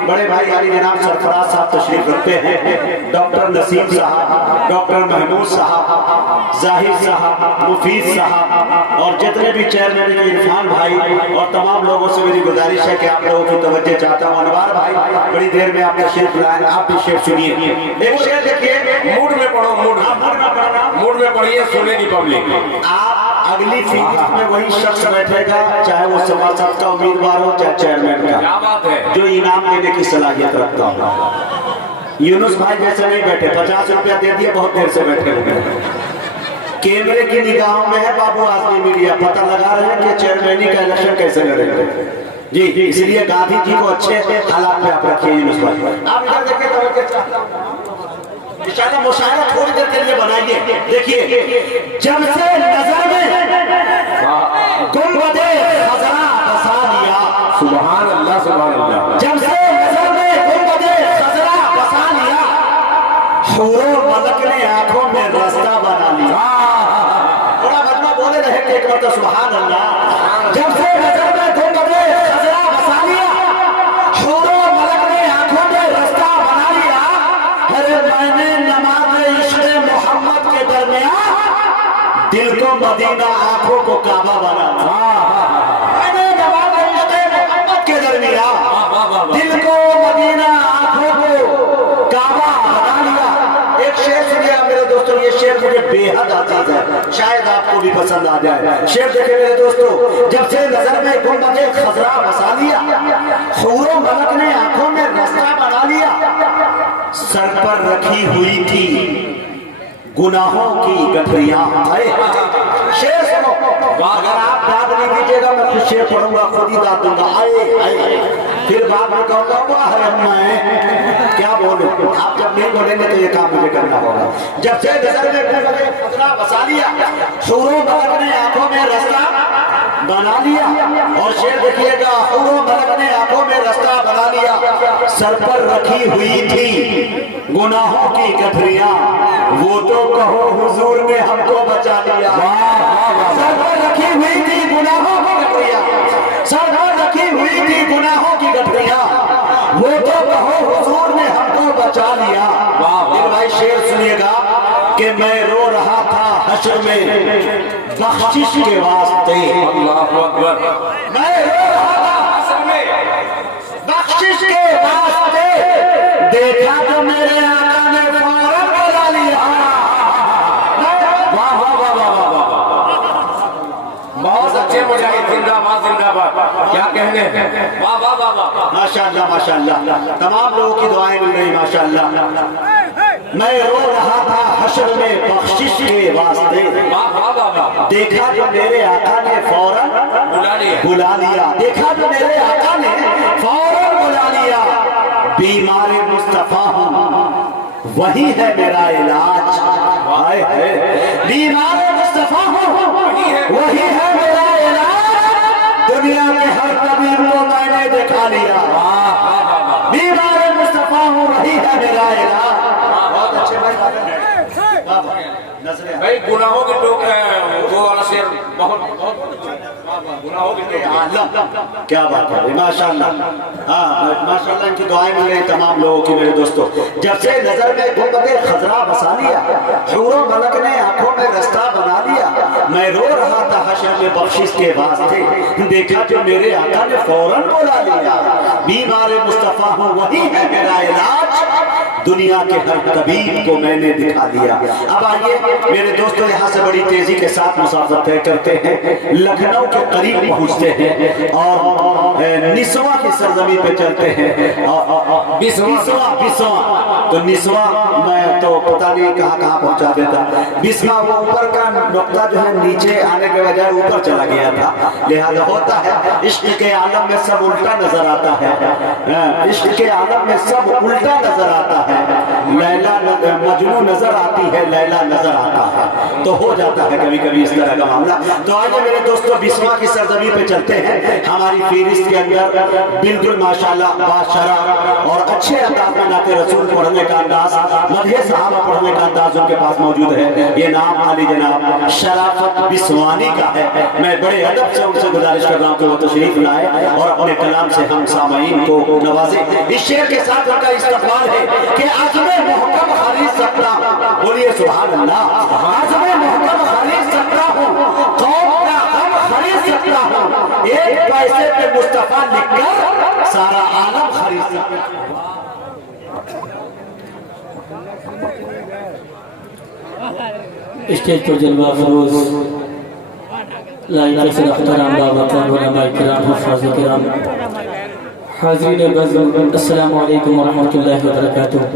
बड़े भाई आली जनाब सरफराज साहब तशरीफ रखते हैं। डॉक्टर नसीम साहब, डॉक्टर महमूद साहब, जाहिर साहब, मुफीद साहब और जितने भी चेयरमैन हैं, इरफान भाई और तमाम लोगों से मेरी गुजारिश है कि आप लोगों की तवज्जो चाहता हूँ। अनवार भाई बड़ी देर में आप तशरीफ लाए, आप भी शेर सुनिए। एक शेर देखिए, मूड में पढ़ो, मूड में पढ़िए, सुनेगी पब्लिक। आप अगली फीस में वही शख्स बैठेगा, चाहे वो सभासद का उम्मीदवार हो चाहे चेयरमैन का, क्या बात है, जो इनाम देने की सलाहियत रखता हो। यूनुस भाई जैसे नहीं बैठे, 50 रुपया दे दिए, बहुत देर से बैठे हुए। कैमरे की निगाहों में है बाबू आजमी मीडिया, पता लगा रहे हैं कि चेयरमैनी का इलेक्शन कैसे लड़ेंगे जी। इसलिए गांधी जी को अच्छे हालात में आप रखिए। यूनुस भाई आप इधर देखिए, इंशाल्लाह मुशायरा थोड़ी देर के लिए बनाइए। देखिए, जब से नजर में गुंबदे खज़रा बसा लिया, सुभान अल्लाह, सुभान अल्लाह। जब से नजर में गुंबदे खज़रा बसा लिया, हूरों मलक ने आंखों में रास्ता बना लिया। थोड़ा मजमा बोले रहे कि एक बार तो सुभान अल्लाह। जब से नजर में गुंबदे खज़रा बसा लिया, हूरों मलक ने आंखों में रास्ता बना लिया। अरे मैंने नमाज़े इश्क़े मोहम्मद के दरमियान दिल को मदीना, आंखों को काबा बना लिया। मैंने नमाज़े इश्क़े मोहम्मद के दरमियान दिल को मदीना, आंखों को काबा बना लिया। एक शेर सुनिए मेरे दोस्तों, ये शेर मुझे बेहद अजीज है, शायद आपको भी पसंद आ जाए। शेर देखे मेरे दोस्तों, जब से नजर में गुंबदे खज़रा बसा लिया, हूरों मलक ने आंखों में रास्ता बना लिया। सर पर रखी हुई थी गुनाहों की गठरियां। शेर सुनो, अगर आप दाद नहीं दीजिएगा मैं खुद शेर पढ़ूंगा, खुद ही दाद दूंगा। आए फिर बाद में कहूंगा वाह मैं क्या बोलूं। आप जब नहीं बोलेंगे तो ये काम मुझे करना होगा। जब से नजर में खज़रा बसा लिया, हूरों मलक ने आंखों में रास्ता बना लिया। और शेर देखिएगा, हूरों मलक ने आंखों में रास्ता बना लिया। सर पर रखी हुई थी गुनाहों की गठरियां, वो तो कहो हुजूर ने हमको बचा लिया। सर पर रखी हुई थी गुनाहों की गठरियां, सर पर रखी हुई थी गुनाहों की गठरियां, वो तो कहो हुजूर ने हमको बचा लिया। भाई शेर सुनिएगा कि मैं रो रहा था हश्र में बख्शिश के वास्ते। अल्लाहु अकबर। मैं रो रहा था हश्र में बख्शिश के वास्ते, देखा तो मेरे आका ने फौरन बुला लिया। वाह वाह वाह वाह वाह, बहुत अच्छे मुजाहिद, जिंदाबाद जिंदाबाद, क्या कहने हैं। वाह वाह वाह वाह, माशाअल्लाह माशाअल्लाह, तमाम लोगों की दुआएं मिल रही माशाअल्लाह। मैं रो रहा था हश्र में बख्शिश के वास्ते, वाह वाह वाह वाह, देखा जो मेरे आका ने फौरन बुला लिया। देखा जो मेरे आका ने फौरन बुला लिया। बीमार मुस्तफा हूँ वही है मेरा इलाज। बीमार मुस्तफा हूँ वही है मेरा इलाज। दुनिया के हर तबीब को मैंने दिखा लिया। बीमार मुस्तफा हूँ वही है मेरा इलाज। बहुत अच्छे भाई, गुनाहों के लोग वो वाला शेर बहुत गुनाहों के लोग, क्या बात है माशाअल्लाह। हाँ माशाअल्लाह, इनकी दुआएं मिल रही तमाम लोगों की मेरे दोस्तों। जब से नजर में गुंबदे खज़रा बसा लिया, हूरों मलक ने आंखों में रास्ता बना लिया। मैं रो रहा था हश्र में बख्शिश के वास्ते, देखा जो मेरे आका ने फौरन बुला लिया। बीमार मुस्तफा हूँ वही है मेरा इलाज। दुनिया के हर तबीब को मैंने दिखा दिया। अब आइए मेरे दोस्तों, यहाँ से बड़ी तेजी के साथ मुसाफिर तय करते हैं, लखनऊ के करीब पहुँचते हैं और निस्वा की सरजमी पे चलते हैं। बिस्वा तो निस्वा मैं तो पता नहीं कहाँ कहाँ पहुँचा देता। बिस्वा वो ऊपर का नुक्ता जो है नीचे आने के बजाय ऊपर चला गया था, लिहाजा होता है इश्क के आलम में सब उल्टा नजर आता है। इश्क के आलम में सब उल्टा नजर आता है। लैला मजनू नजर आती है, लैला नजर आता है। तो हो जाता है कभी कभी इस तरह का मामला। तो आइए मेरे दोस्तों बिस्वा की सरजमी पे चलते हैं। हमारी फेरिस्त के अंदर बिल्कुल माशाल्लाह बाशरा और अच्छे अंदाज में नाते रसूल पढ़ने का अंदाज, मदहे सहाबा पढ़ने का अंदाज उनके पास मौजूद है। ये नाम अली जनाब शराफत बिस्वानी का है। मैं बड़े अदब से उनसे गुजारिश कर रहा हूँ कि वो तशरीफ लाए और अपने कलाम से हम सामईन को नवाजे। इस शेर के साथ उनका इस्तकबाल है कि आज़मे मोहकम खरीद सकता हूँ, बोलिए सुभान अल्लाह। आज़मे मोहकम खरीद सकता हूँ, कौम का गम खरीद सकता हूँ, एक पैसे पे मुस्तफा लिखकर सारा आलम खरीद सकता हूँ। स्टेज पर जलवा फरोज लाइक से रहतराम बाबा उलमाए किराम हफ़ाज़ किराम हाज़रीन बज़्म अस्सलामु अलैकुम व रहमतुल्लाहि व बरकातुहू।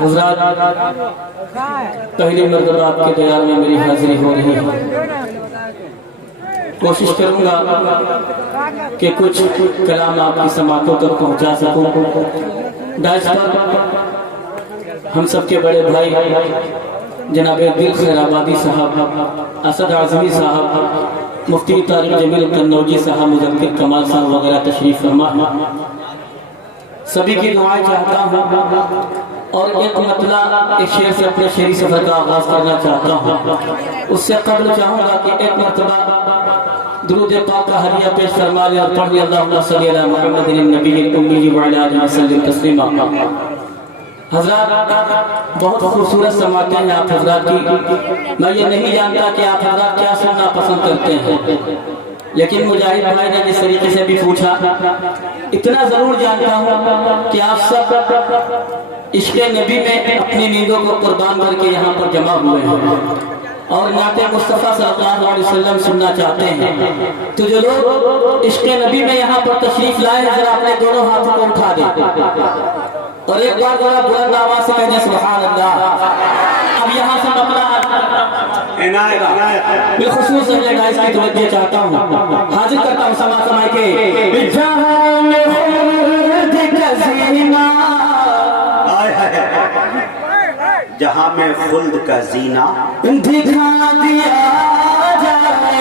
हज़रात पहली मर्तबा आपके दयार में मेरी हाज़िरी हो रही है। कोशिश करूँगा कि कुछ कलाम आपकी समातों तक पहुँचा सकूँ। डाइस पर हम सबके बड़े भाई जनाब दिल खैराबादी साहब, असद आज़मी साहब, मुफ्ती तारिक जमील कन्नौजी साहब, मुज़क्किर कमाल साहब वगैरह तशरीफ फरमा। सभी की दुआएं चाहता हूँ और एक मतला एक शेर से अपने शेरी सफर का आगाज करना चाहता हूँ। उससे कबल चाहूँगा कि एक मरतबा दुरूद पाक का हदिया पेश फरमा लें और पढ़ लें अल्लाहुम्मा सल्ली अला मुहम्मदिन नबीयिल उम्मी व अला आलिहि वसल्लम तस्लीमा। हज़रात बहुत खूबसूरत समाते हैं आप हज़रात की। मैं ये नहीं जानता कि आप हज़रात क्या सुनना पसंद करते हैं, लेकिन मुजाहिद भाई ने जिस तरीके से भी पूछा इतना ज़रूर जानता हूँ कि आप सब इश्क़े नबी में अपनी नींदों को कुर्बान करके यहाँ पर जमा हुए हैं और नाते मुस्तफ़ा सल्लल्लाहु अलैहि वसल्लम सुनना चाहते हैं। तो जो लोग इश्क़े नबी में यहाँ पर तशरीफ लाए हैं, जरा अपने दोनों हाथों को उठा दें और एक बार बड़ा बुलंद आवाज से कहने सुभान अल्लाह। अब यहाँ से अपना बिलखुसूस अपने गाइस की तवज्जो चाहता हूँ, हाजिर करता हूँ समा समय के जहां में खुल्द का ज़ीना, जहां में खुल्द का जीना दिखा दिया जाए।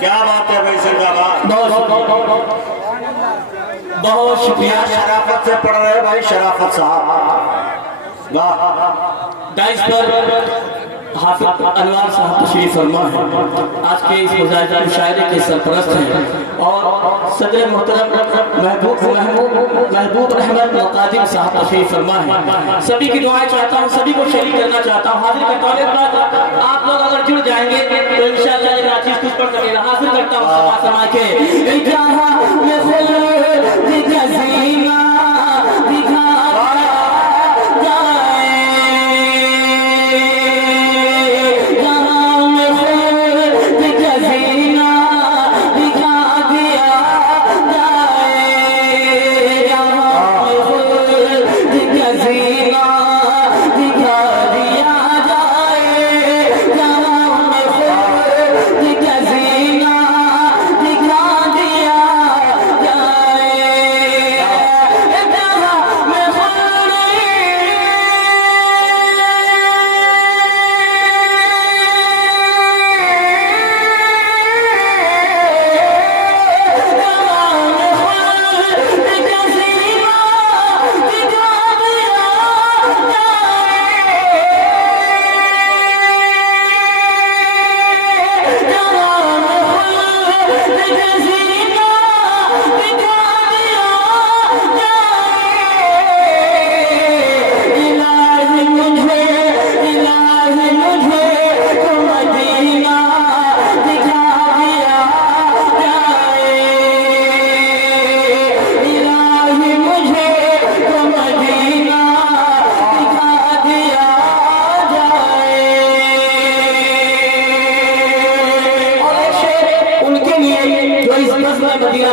क्या बात है भाई जिंदाबाद। बहुत शुक्रिया। शराफत से पढ़ रहे भाई, शराफत साहब। वाह। डाइस पर हाफिज अनवार साहब तशरीफ फरमा है, आज के इस मुशायरे के सरपरस्त हैं और सदर मोहतरम महबूब अहमद मुकादिम साहब तशरीफ फरमा है। सभी की दुआएं चाहता हूँ, सभी को शरीक करना चाहता हूँ। हाजिर करता हूँ, आप लोग अगर जुड़ जाएंगे तो इंशाअल्लाह ये नाचीज कुछ पढ़ सकेगा। हाजिर करता हूँ समा समा के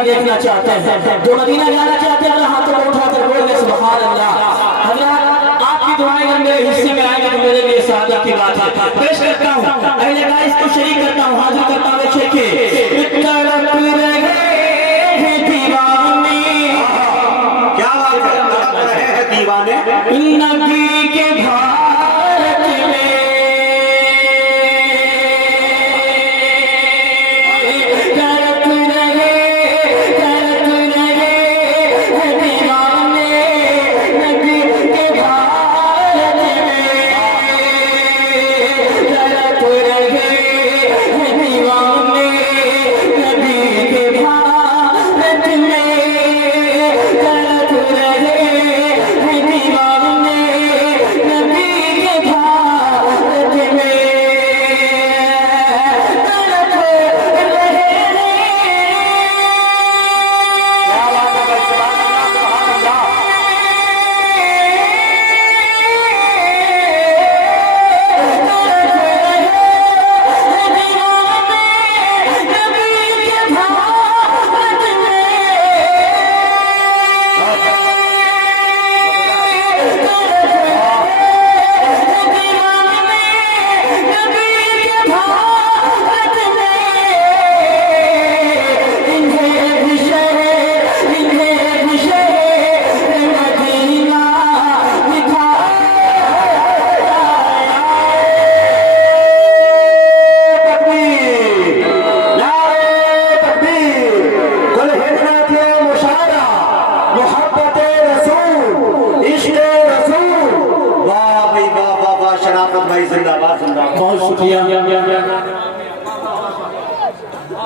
देखना चाहते हैं, जो मदीना जाना चाहते हैं, हाथों को उठाकर बोल सुभान अल्लाह। हज़रत आपकी दुआएं अगर मेरे हिस्से में आएंगे तो मेरे लिए सादत की बात है। पेश करता हूं, अहले गाइस को शरीक करता हूं, हाजिर करता हूं शेखे तड़प रहे हैं दीवाने। क्या बात है, तड़प रहे हैं दीवाने नबी के भारत में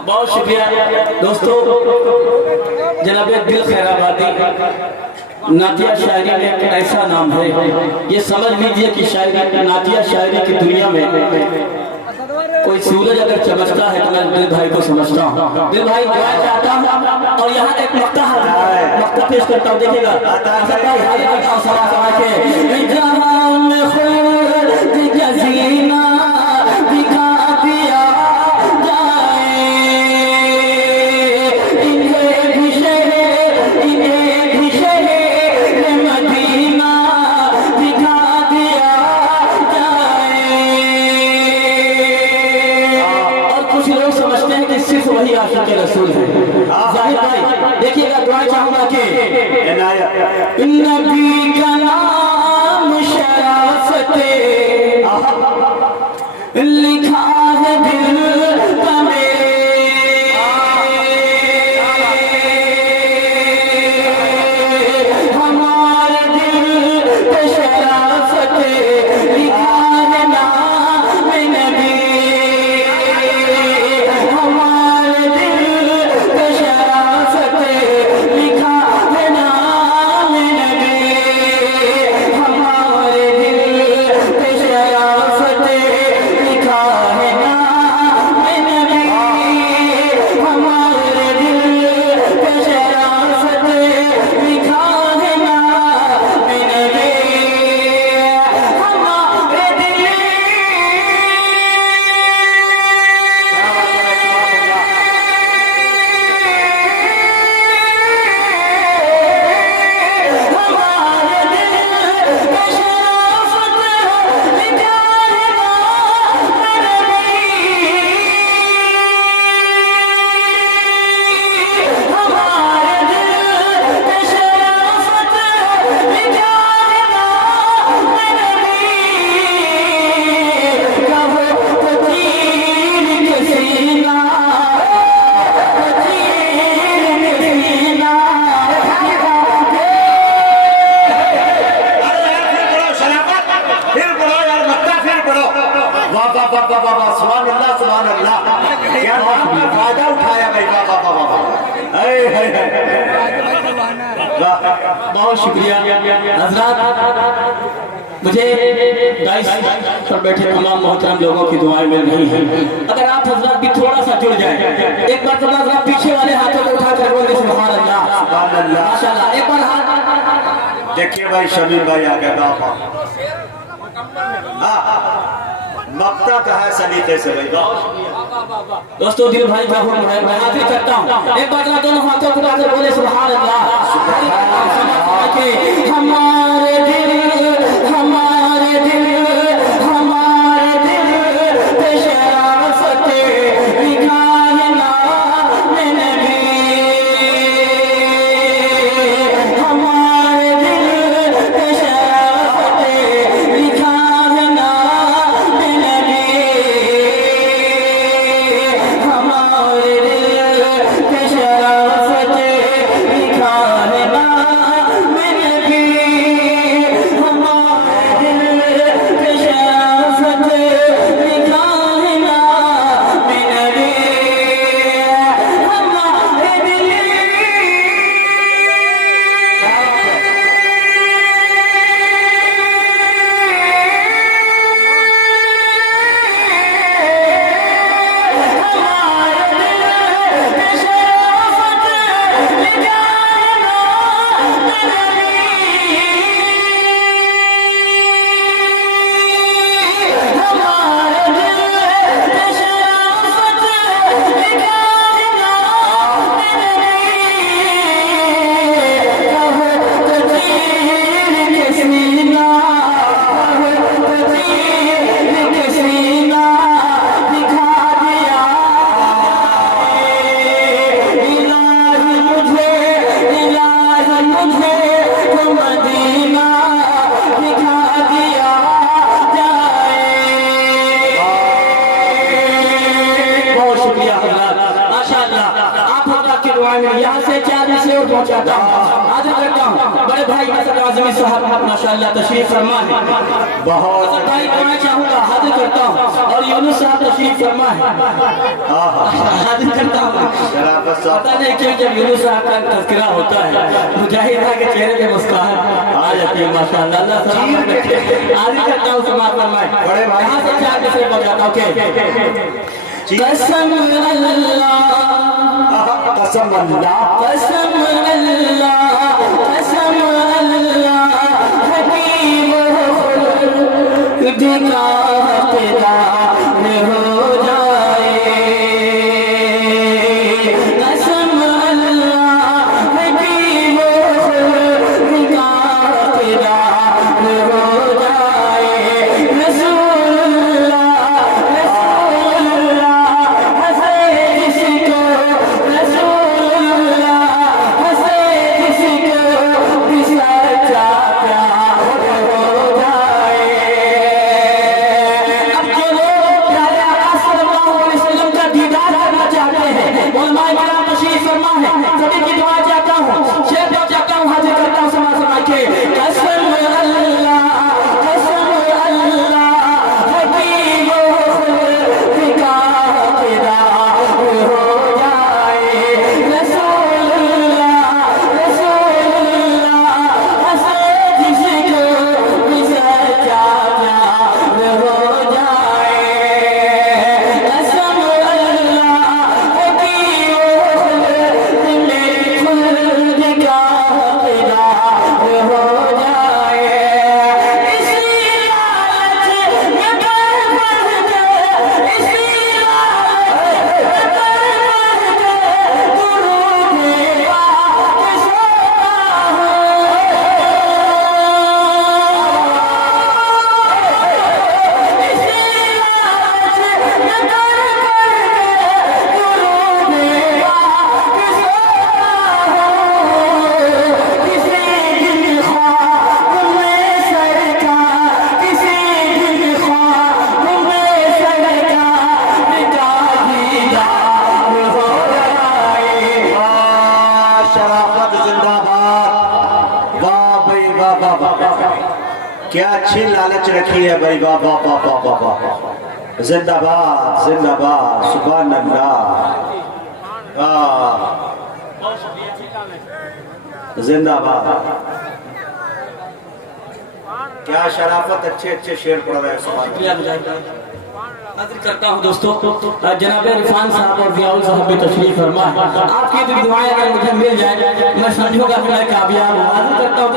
बहुत शुक्रिया दोस्तों। जनाब दिल खैराबादी नातिया शायरी में एक ऐसा नाम है, ये समझ लीजिए कि शायरी नातिया शायरी की दुनिया में कोई सूरज अगर चमकता है तो मैं दिल भाई को समझता हूँ। दिल भाई दुआ चाहता हूँ और यहाँ एक मक्ता पेश करता हूँ, देखिएगा के रसूल है। जाहिर भाई देखिएगा, दुआ चाहूंगा कि नबी का नाम शराफते लिखा है दिल का हमारे दिल पे शराफते लिखा है नाम वाह वाह वाह, सुभान अल्लाह सुभान अल्लाह, क्या नाम का फायदा उठाया भाई, वाह वाह वाह वाह, हाय हाय वाह, बहुत शुक्रिया हजरात। मुझे दाइस पर बैठे तमाम मोहतरम लोगों की दुआएं मिल रही हैं। अगर आप हजरात भी थोड़ा सा जुड़ जाए, एक बार थोड़ा पीछे वाले हाथों को उठा कर बोल दे सुभान अल्लाह सुभान अल्लाह। माशाल्लाह। एक बार हाथ देखिए भाई शमीर भाई आ गए, वाह मक्ता का है सलीके से भाई, दोस्तों दिल भाई का हुक्म है, मैं हाजिर करता हूँ। एक बार दोनों हाथों को उठा कर बोले सुभान अल्लाह। हमारे दिल यहाँ से 4 मिसरे और पहुँचाता हूँ, हाजिर करता हूँ बड़े भाई असद आज़मी साहब माशाल्लाह तशरीफ फरमा है। बहुत असद भाई को मैं चाहूँगा हाजिर करता हूँ, और यूनुस साहब तशरीफ फरमा है, हाजिर करता हूँ। पता नहीं क्यों जब यूनुस साहब का तज़किरा होता है मुजाहिद भाई के चेहरे पे मुस्कान आ जाती है माशाल्लाह। अल्लाह सलामत रखे। हाजिर करता हूँ, समाअत फरमाए। बड़े भाई यहाँ से 4 मिसरे पहुँचाता हूँ। कसम अल्लाह कसम अल्लाह कसम अल्लाह कसम अल्लाह हकीम खुद का पिता हो जाए। कसम अल्लाह हकीम खुद का पिता हो जाए। क्या अच्छी लालच रखी है भाई, वाह वाह वाह वाह वाह वाह। जिंदाबाद जिंदाबाद, सुभान अल्लाह, जिंदाबाद। क्या शराफत, अच्छे अच्छे शेर पढ़ रहे हैं। सुभान अर्ज करता हूँ दोस्तों, जनाब इरफान साहब और जियाउल साहब भी तशरीफ फरमा है। आपकी जो दुआएं अगर मुझे मिल जाए मैं समझूंगा कि मैं कामयाब हूँ। अर्ज करता हूँ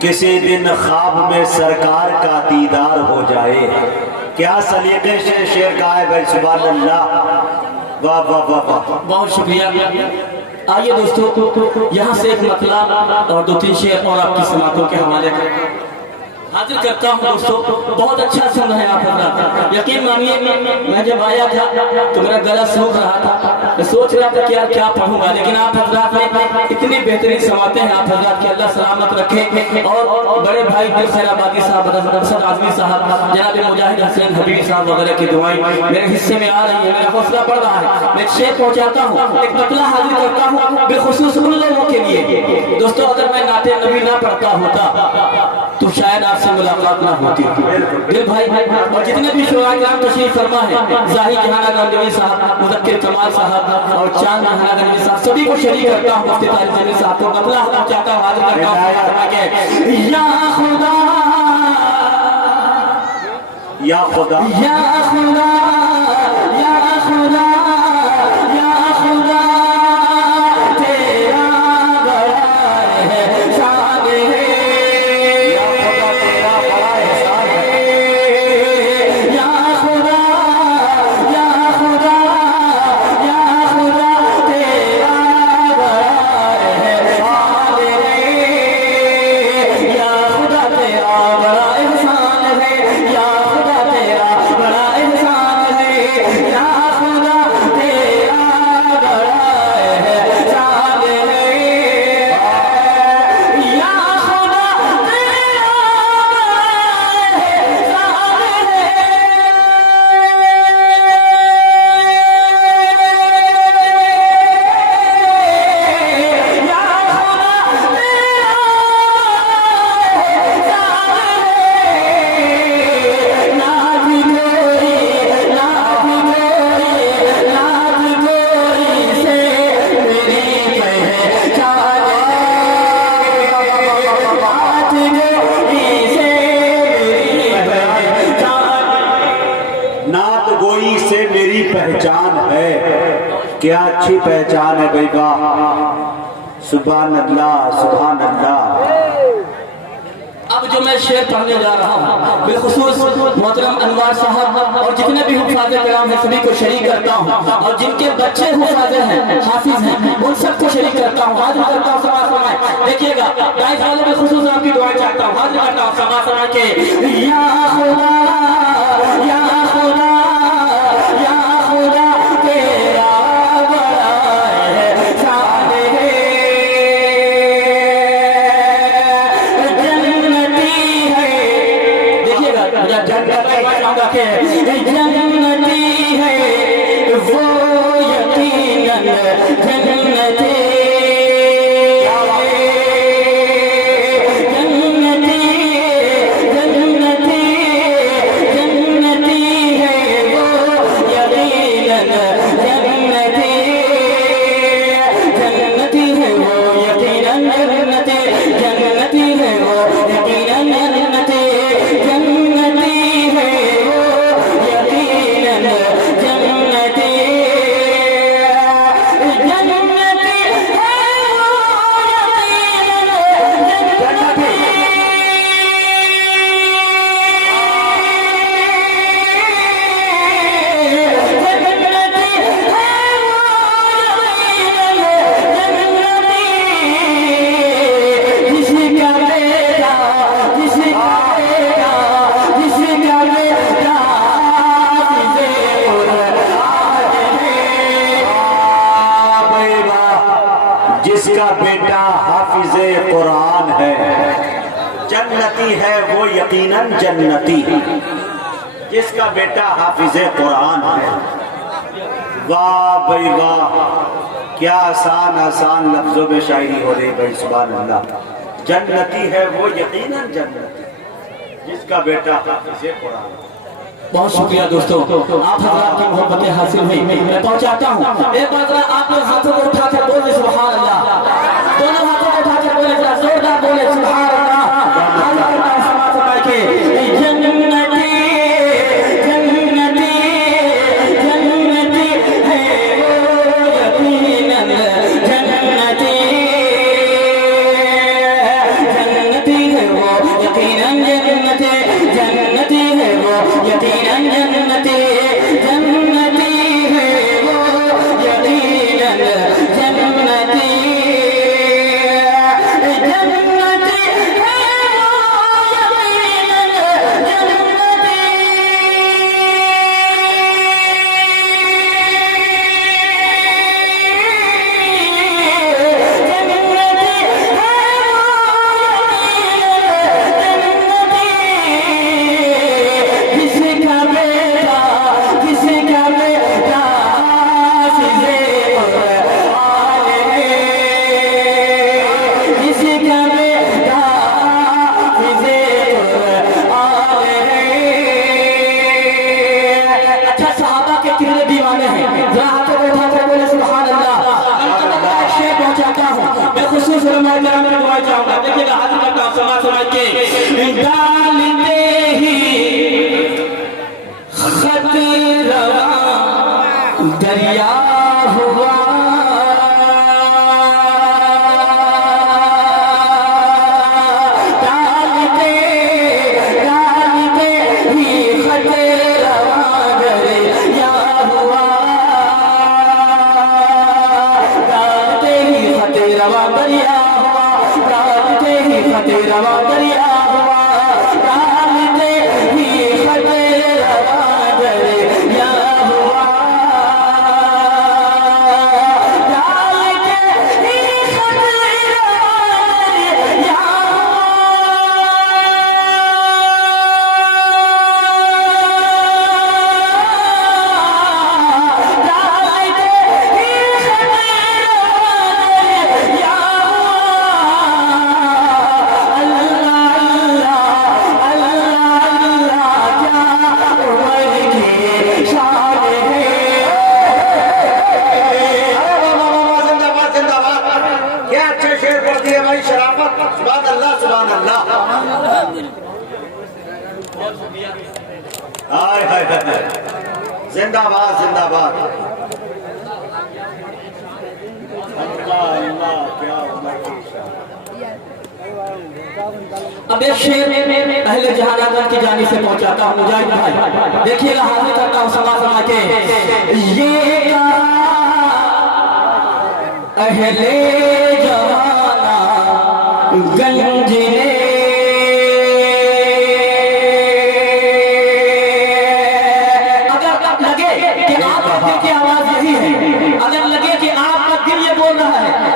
किसी दिन ख्वाब में सरकार का दीदार हो जाए। क्या सलीके से शेर का है भाई, सुभान अल्लाह, वाह वाह वाह वाह। बहुत शुक्रिया। आइए दोस्तों, यहाँ से एक मतला और 2-3 शेर और आपकी समातों के हवाले हाजिर करता हूँ दोस्तों। बहुत अच्छा सुन रहे हैं आप हजरात। यकीन मानिए मैं जब आया था तो मेरा गला सूख रहा था, मैं सोच रहा था कि यार क्या पढ़ूंगा, लेकिन आप हजरात ने इतनी बेहतरीन समाते हैं। आप हजरात के अल्लाह सलामत रखे। और बड़े भाई दिल खैराबादी साहब, अरशद आजमी साहब, जनाब मुजाहिद हुसैन हबीबी साहब वगैरह की दुआएं मेरे हिस्से में आ रही है। मेरा हौसला बढ़ रहा है। मैं शेर पहुंचाता हूँ, एक मतला हाजिर करता हूँ बेखुसूस उन लोगों के लिए। दोस्तों अगर मैं नाते नबी ना पढ़ता होता तो शायद आपसे मुलाकात ना होती। दिल भाई और जितने भी शुराकाम तशरीफ फरमा है, जाहिर जहाना गंजवी साहब, मुज़क्किर कमाल साहब और चांद जहाना गंजवी साहब, सभी को शरीक करता हूँ। मुफ्ती तारिक जमील साहब को मतला पहुंचाता हूँ, हाजिर करता हूँ। या खुदा या खुदा या खुदा या खुदा या खुदा तेरा बड़ा एहसान है। पहचान है, क्या अच्छी पहचान है भाई, वाह, सुभान अल्लाह सुभान अल्लाह। अब जो मैं शेर पढ़ने जा रहा हूँ बिलखुसूस मोहतरम अनवार साहब और जितने भी हुफ़ाज़े किराम हैं सभी को शरीक करता हूँ, और जिनके बच्चे हुफ़ाज़े हैं, हाफिज हैं, उन सबको शरीक करता हूँ। हाजिर करता हूँ समाज समाए, देखिएगा गाइस वाले बिलखुसूस आपकी दुआ चाहता हूँ। हाजिर करता हूँ समाज समाए के या खुदा या खुदा या खुदा तेरा बड़ा एहसान है। जन्नती है, देखिएगा जन्नती है वो यकीनन जन्नती जिसका बेटा हाफिज़े कुरान है, जन्नती है वो यकीनन जन्नती। जिसका बेटा हाफिज़े कुरान है। वाह भाई वाह, क्या आसान आसान लफ्जों में शायरी हो रही भाई, सुभान अल्लाह। जन्नती है वो यकीनन जन्नती, जिसका बेटा हाफिज़े कुरान। बहुत शुक्रिया दोस्तों, आप हज़रात की मोहब्बतें हासिल हुई, मैं पहुंचाता हूं। एक बार आप लोग हाथों को उठाकर बोले सुभान अल्लाह, दोनों हाथों को उठाकर बोले, जरा जोरदार बोले सुभान अल्लाह। दरिया हुआ डालते ही खते रवा दरिया हुआ, डालते ही खते रवा दरिया हुआ, डालते ही खते रवा दरिया हुआ, डालते ही खते रवा दरिया हुआ। जिंदाबाद जिंदाबाद। अब एक शेर अहले जहानागंज की जानी से पहुंचाता हूँ मुजाहिद भाई, देखिएगा, हाजिर करता हूँ समा समा के। ये अहले जहानागंज ने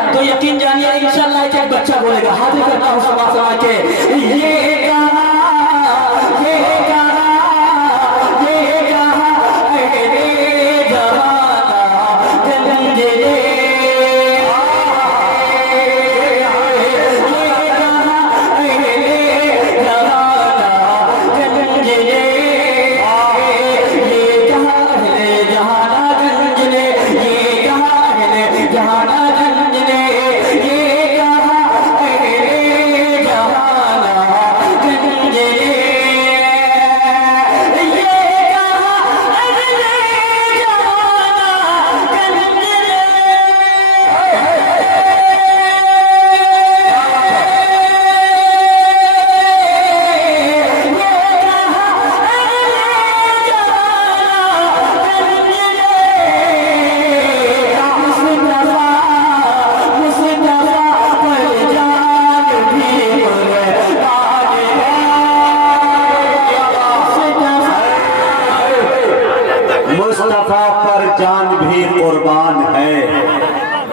तो यकीन जानिए इंशाअल्लाह एक बच्चा बोलेगा। हाजिर करता हूँ समा समा के। ये कहा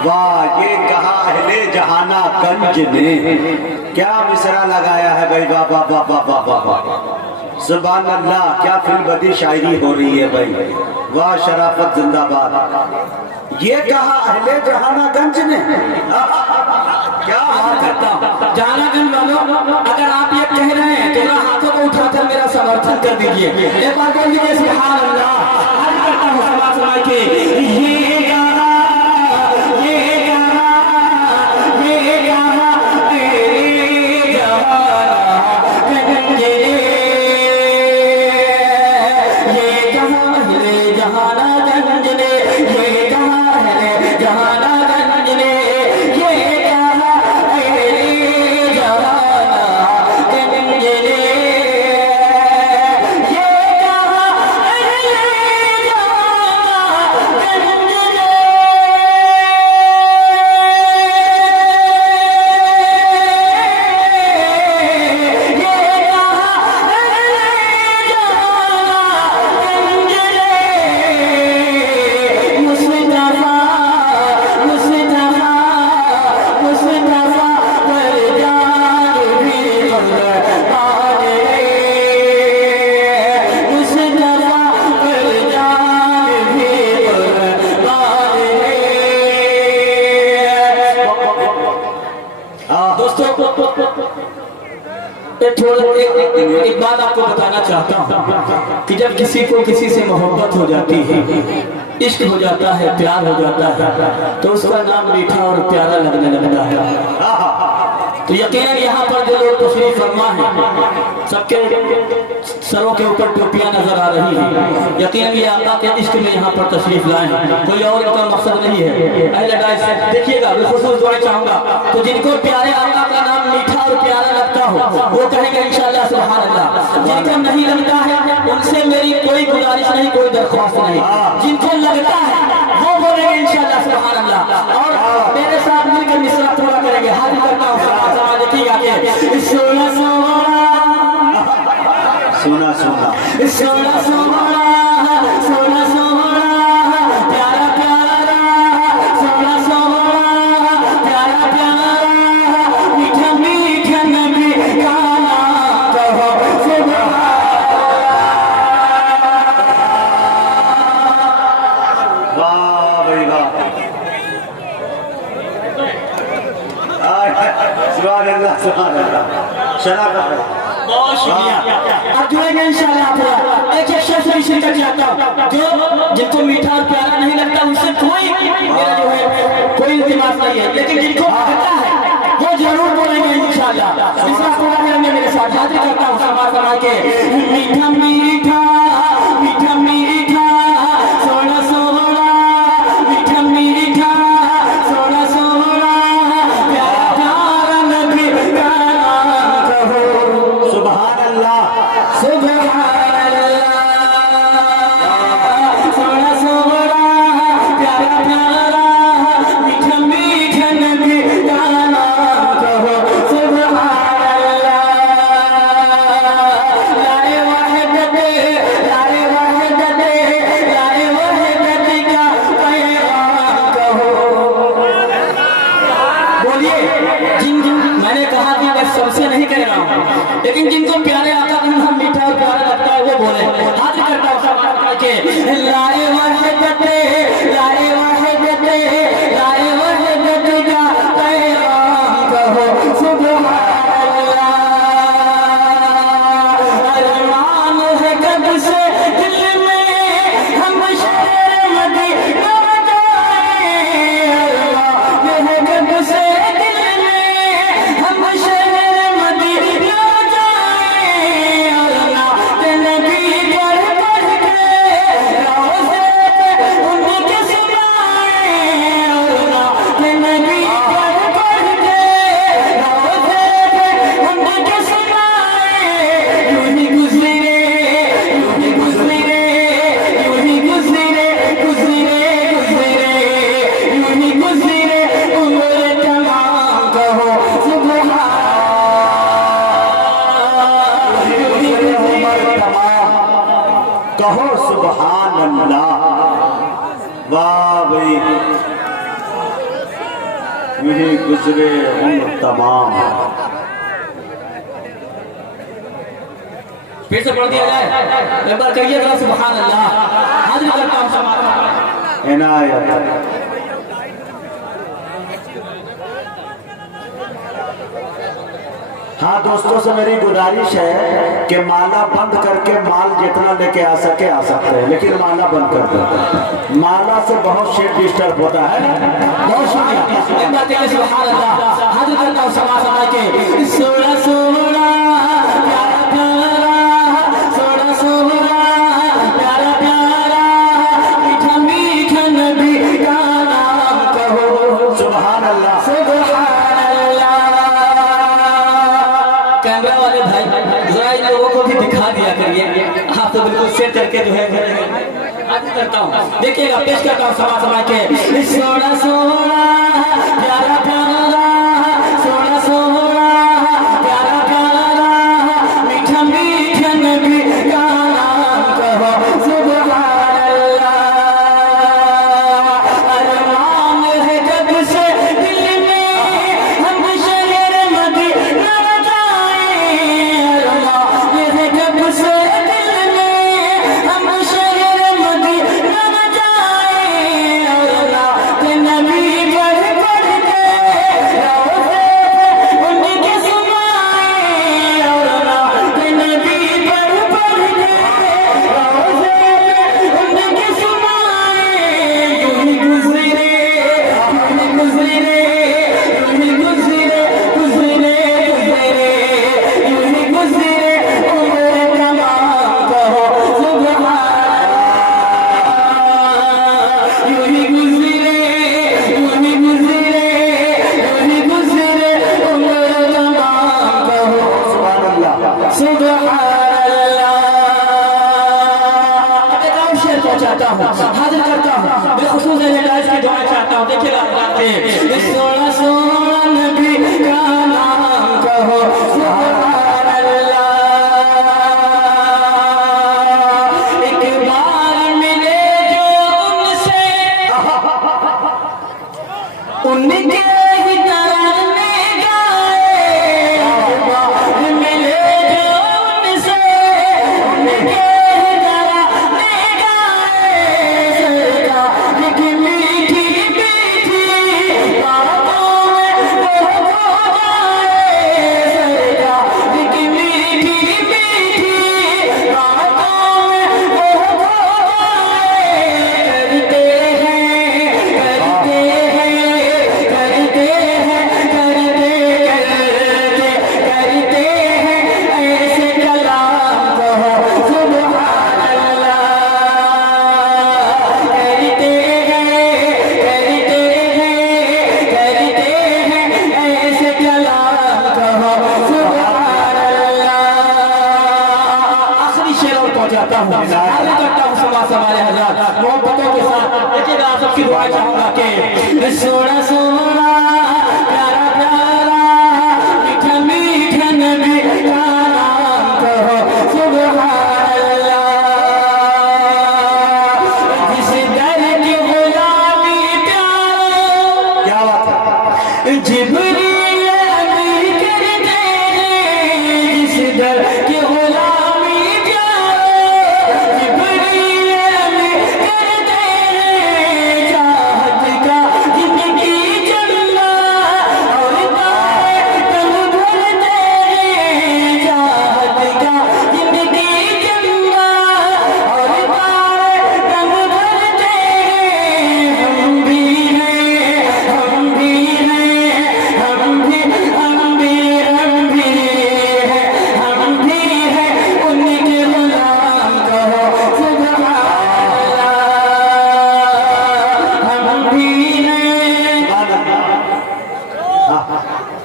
वाह, ये कहा अहले जहाना गंज ने, क्या मिसरा लगाया है भाई, वाह वाह वाह वाह वाह वाह, सुभान अल्लाह, क्या फिल्मबदी शायरी हो रही है भाई, वाह शराफत जिंदाबाद। ये कहा अहले जहाना गंज ने, क्या बात करता हूँ। जहानागंज वालों, अगर आप ये कह रहे हैं तो मेरा हाथों को उठाकर मेरा समर्थन कर दीजिए। एक बार बोल दीजिए सुभान अल्लाह। आज करता हूँ समाज समाज के ये गाना, ये गाना, ये गाना तेरे जहाना गंजे, ये कहा अहले जहाना गंज ने, ये कहा अहले जहाना गंज ने, ये कहा अहले जहाना गंज ने, ये कहा अहले जहाना गंज ने। दोस्तों, एक बात आपको बताना चाहता हूँ कि जब किसी को किसी से मोहब्बत हो जाती है, इश्क हो जाता है, प्यार हो जाता है, तो उसका नाम मीठा और प्यारा लगने लगता है। तो यकीनन यहाँ पर जो लोग तशरीफ फरमा है, सबके सरों के ऊपर टोपियां नजर आ रही हैं। यकीनन ये आका के इश्क में यहाँ पर तशरीफ लाए हैं, कोई और इनका मकसद नहीं है। अहले गाइस देखिएगा, बिलखुसूस दुआ चाहूंगा तो जिनको प्यारे आका का नाम मीठा और प्यारा लगता हो वो कहेंगे इंशाअल्लाह सुभान अल्लाह। जिनको नहीं लगता है उनसे मेरी कोई गुजारिश नहीं, कोई दरख्वास्त नहीं। जिनको लगता है वो बोलेंगे इंशाअल्लाह सुभान अल्लाह। और मेरे साथ मिलकर मिसरा थोड़ा करेंगे। हाथ करता हूँ, देखिएगा कि सोना सोना सोना सोना सोना सोना सोना सोना प्यारा प्यारा, सोना सोना प्यारा प्यारा, मीठा मीठा नबी का नाम कहो सुभान अल्लाह। वाह भाई वाह, सुभान अल्लाह सुभान अल्लाह, शराफत। बहुत शुक्रिया। अब जुड़ेंगे इंशाअल्लाह। एक शख्स भी शिरकत चाहता हूँ जो जिनको मीठा और प्यारा नहीं लगता, उनसे कोई मेरा जो है कोई इल्तिमास नहीं है, लेकिन जिनको लगता है वो जरूर बोलेंगे इंशाअल्लाह। इसका पूरा करेंगे मेरे साथ। हाजिर करता हूँ समाज बना के मीठा मीठा मीठा मीठा सोना सोना, मीठा मीठा सोना सोना प्यारा प्यारा नबी का नाम कहो सुभान अल्लाह सुभान अल्लाह। सोना सोना प्यारा प्यारा, मीठा मीठा नबी का नाम कहो सुभान अल्लाह। लाए वहदत, लाए वहदत, लाए वहदत का पैगाम कहो। बोलिए, जिन जिन मैंने कहा कि मैं सबसे नहीं कह रहा हूँ, लेकिन जिनको प्यारे आका का नाम मीठा और प्यारा लगता है वो बोले। हाथ करता हूँ समाज के लाए वहदत, लाए वहदत, लाए वहदत का पैगाम कहो सुभान अल्लाह। अरमान है कब से दिल में हम शहर मदीना जाए, अरमान है कब से दिल में हम शहर मदीना जाए, अल्लाह के नबी पर पढ़ के रोज़े पे उनके सुनाए, अल्लाह के नबी पर पढ़ के रोज़े पे उनके सुनाए। यूं ही गुज़रे, यूं ही गुज़रे, यूं ही गुज़रे, गुज़रे गुज़रे, यूं ही गुज़रे उम्र तमाम कहो सुभान अल्लाह। यूं ही गुज़रे कहो सुभान अल्लाह। वाह भाई, यूं गुजरे उम्र तमाम। फिर से पढ़ दिया जाए, एक बार कहिए जरा सुभान अल्लाह। हाजिर करता हूँ समाज इनायत। हाँ दोस्तों से मेरी गुजारिश है कि माला बंद करके माल जितना लेके आ सके आ सकते हैं, लेकिन माला बंद कर दो। माला से बहुत शेड डिस्टर्ब होता है। बहुत शुक्रिया। एक बार कहिए सुभान अल्लाह। हाजिर करता हूँ समाज के सोना सोना प्यारा प्यारा, सोना सोना प्यारा प्यारा, मीठा मीठा नबी का नाम कहो। सुभान अल्लाह। सुभान अल्लाह। कैमरा वाले भाई जरा इन लोगों को भी दिखा दिया करिए। आप तो बिल्कुल सेट करके जो है आगे करता हूँ। देखिएगा, पेश करता हूँ समाज के सोना सोना प्यारा प्यारा, सोना सोना प्यारा प्यारा, मीठा मीठा नबी का नाम कहो। सुभान अल्लाह। अरमान है जब से दिल में, हम शहर मदीना जाएं। अरमान है जब से दिल में, हम शहर मदीना जाएं। अल्लाह के नबी पढ़ पढ़ के रोज़े उनके सुनाएं। अल्लाह के नबी पढ़ पढ़ के रोज़े उनके सुनाएं। यूं ही गुज़रे, यूं ही गुज़रे, यूं ही गुज़रे, गुज़रे गुज़रे, यूं ही गुज़रे उम्र तमाम कहो सुभान अल्लाह। यूं ही गुज़रे, यूं ही गुज़रे, यूं ही गुज़रे उम्र तमाम कहो सुभान अल्लाह। सुभान अल्लाह। शेर पहुंचाता हूँ, हाजिर करता हूँ, बेखुसूस इलाज की दुआ चाहता हूँ। देखिएगा सोना सोना नबी का नाम कहो। सुभान अल्लाह। एक बार मिले जो उनसे, उनके ही तराने गाए। एक बार मिले जो उनसे, उनके ही तराने गाए। सरकार की मीठी मीठी बातों में वो खो जाए। सरकार की मीठी मीठी बातों में वो खो जाए। करते हैं करते हैं करते हैं करते हैं ऐसे कलाम कहो। सुभान अल्लाह। करते हैं ऐसे कलाम कहो। सुभान अल्लाह। आखिरी शेर और पहुंचाता हूँ, आगे करता हूँ समाज हमारे हज़रात मोहब्बतों के साथ। देखिएगा, आप सबकी दुआ चाहूंगा कि सोना सोना प्यारा प्यारा, मीठा मीठा नबी का नाम कहो। सुभान अल्लाह। जिस दर की गुलामी प्यारो, क्या बात है। जिब्रील अमीर करते हैं। जिस दर की गुलामी प्यारो, जिब्रील अमीर करते हैं। चाहत का जिंदगी जन्ना और तारे तन भरते हैं। चाहत का जिंदगी जन्ना और तारे तन भरते हैं। हम भी हैं, हम भी हैं, हम भी हम भी हम भी हैं, हम भी हैं उनके गुलाम कहो। सुभान अल्लाह। हम भी हैं।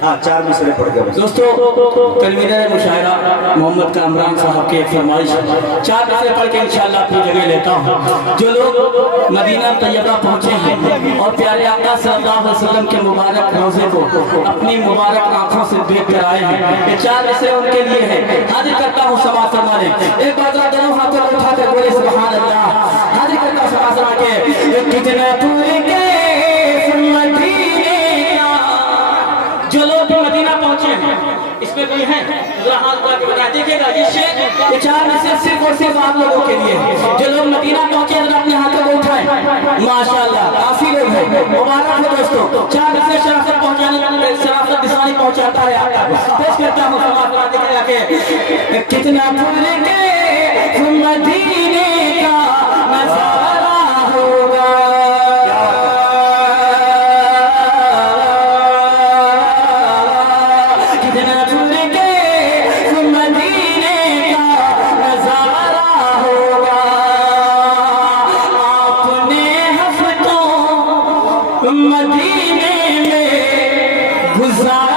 हाँ चार मिसरे पढ़ गए। दोस्तों, कन्वीनर मुशायरा मोहम्मद कामरान साहब की एक फरमाइश, चार मिसरे पढ़ के इंशाअल्लाह अपनी जगह लेता हूँ। जो लोग मदीना तैयबा पहुँचे हैं और प्यारे आका सल्लल्लाहु अलैहि वसल्लम के मुबारक रोज़े को अपनी मुबारक आंखों से देख कर आए हैं, ये चार मिसरे उनके लिए है। हाजिर करता हूँ समाज फरमाने। एक बार दोनों हाथों को उठा कर बोले सुभान अल्लाह। हाजिर करता हूँ समाज फरमा के कितने दूर के मदीने का गई हैं, जरा हाथ उठा के बता देखिएगा। ये 4 मैसेज सिर्फ और सिर्फ आप लोगों के लिए है। जो लोग मदीना पहुंचे जरा अपने हाथों को उठाएं। माशाल्लाह काफी लोग हैं, मुबारक हो दोस्तों। 4 मैसेज शराफत पहुंचाने, शराफत दिशानी पहुंचाता है आपको। पेश करता हूँ समाज देखिएगा कि कितना फूल के मदीने का नजारा होगा, कितना फूल के मदीने का नजारा होगा। आपने हफ्तों मदीने में गुजार